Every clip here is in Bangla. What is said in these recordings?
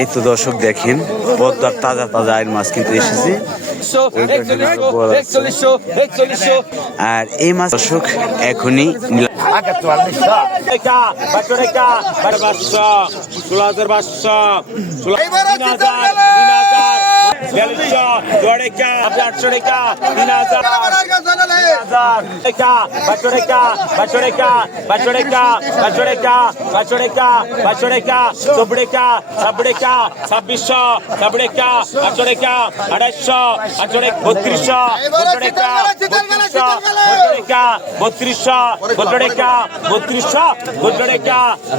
এই তো দর্শক দেখেন পদ্মার তাজা তাজা আইন মাছ কিন্তু এসেছে। আর এই মাছ দর্শক এখনই ছাব্বিশশো ছাব্বিশা আটশোরেখা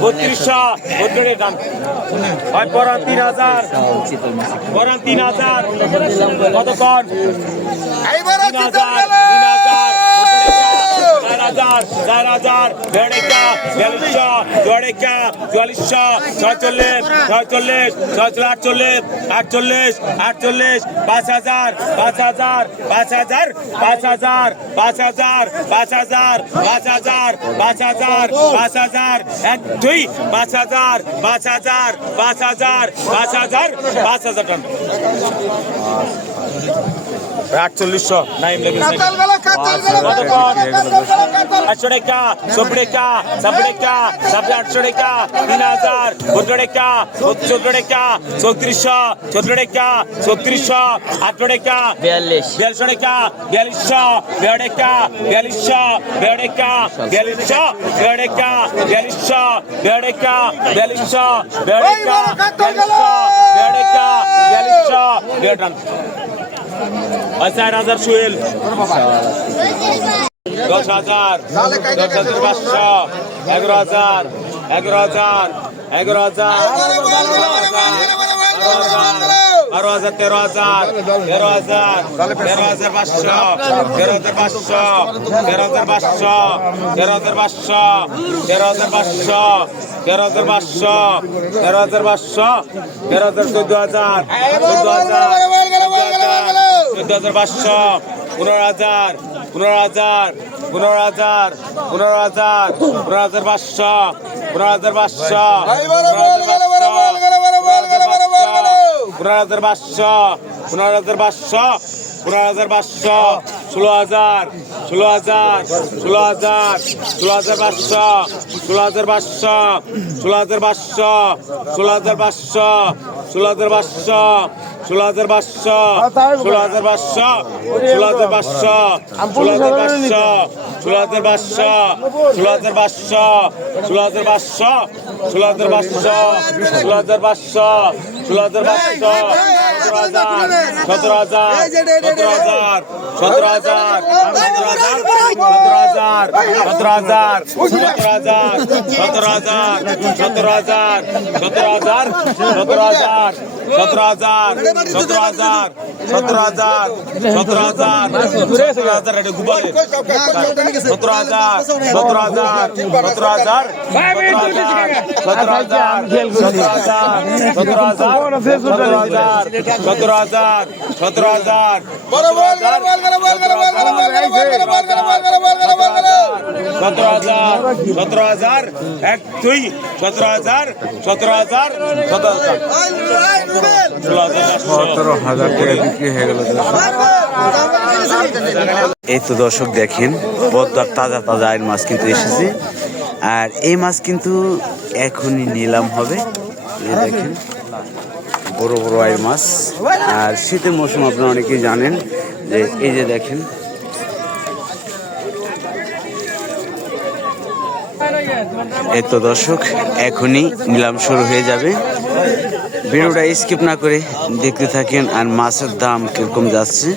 250 32 32 পরান 3000 পরান 3000 কতক্ষণ 3000 4000 4800 নাইম লেগেছে আটশোরেখা সবরেখা সাবরেখা 3000 14রেখা 14রেখা 3400 14রেখা 3600 8রেখা 42রেখা 4200 42রেখা 4200 42রেখা 4200 4200 4200 4000 সুয়েল 10,000 10,500 11,000 11,000 11,000 12,000 13,000 13,000 13,500 13,500 13,500 13,500 13,500 13,500 13,500 14,000 14,500 15,000 15,000 15,000 15,000 15,500 15,500 15,500 16,000 16,000 16,000 16,000 16,500 16,500 16,500 16,500 16,500 16,500 16,500 এই তো দর্শক দেখেন পদ্মার তাজা তাজা আইন মাছ কিন্তু এসেছে। আর এই মাছ কিন্তু এখনই নিলাম হবে। দেখেন বড় বড় আইন মাছ। আর শীতের মৌসুম আপনারা অনেকেই জানেন যে এই যে দেখেন এই তো দর্শক এখনই নিলাম শুরু হয়ে যাবে। ভিডিওটা স্কিপ না করে দেখতে থাকেন। আর মাছের দাম কিরকম যাচ্ছে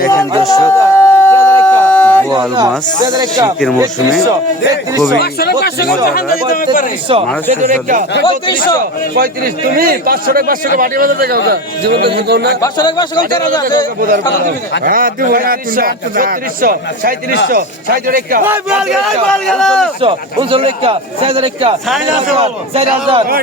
দেখেন দর্শক বোয়াল মাছ শীতের মৌসুমে খুবই মজাদার মাছ সুস্বাদু। তুমি 500 টাকা 500 টাকা বাটি বাজার থেকে জীবন দেখতে কোন না 500 টাকা 500 টাকা 4000 হ্যাঁ দিব না 3200 3700 60 টাকা ওই বল গেল 3900 টাকা 6000 টাকা 4000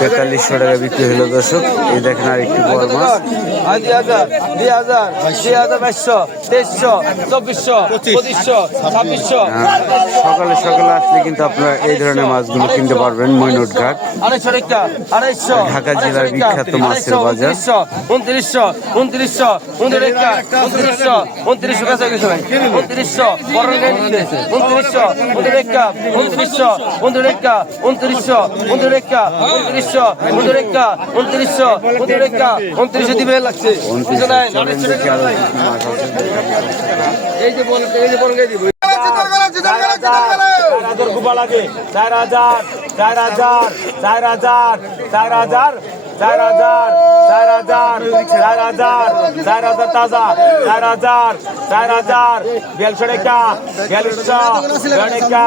তেতাল্লিশশো টাকা বিক্রি হলো দর্শক। এই দেখেন আর একটি বোয়াল মাছ। 2000 2200 2300 2400 2500 2600 সকালে সকালে আসলে কিন্তু আপনারা এই ধরনের মাছগুলো কিনতে পারবেন মৈনট ঘাট, 250 টাকা 250 ঢাকা জেলার বিখ্যাত মাছের বাজার। 2900 কাছে গেছে ভাই 2900 বড় গাড়ি দিতে 2900 টাকা 2900 টাকা 2900 দিবে লাগছে এই যে বড় গাড়ি দিব 4000 গুবা লাগে 4000 4000 4000 4000 4000 তাজা 4000 4200 টাকা 4200 টাকা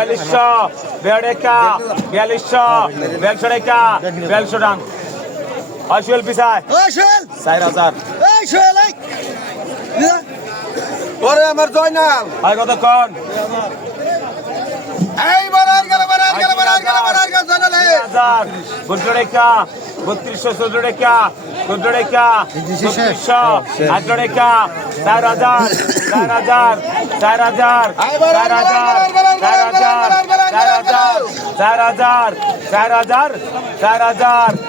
4200 টাকা 4200 টান অশুয়েল পিছায় 4000 ওরে আমার জয়নাল আর কতক্ষণ এই বারার গেল জয়নাল 3200 টাকা 3200 টাকা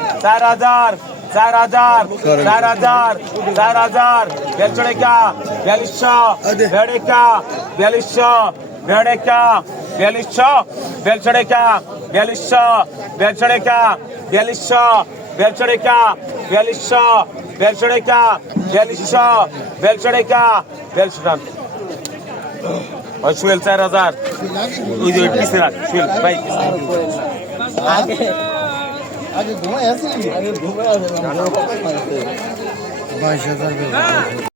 14 টাকা 3200 18 টাকা 4000 সুয়েল 4000 ওই যে পিছে রাখ সুয়েল ভাই আগে ঘুমাই আছে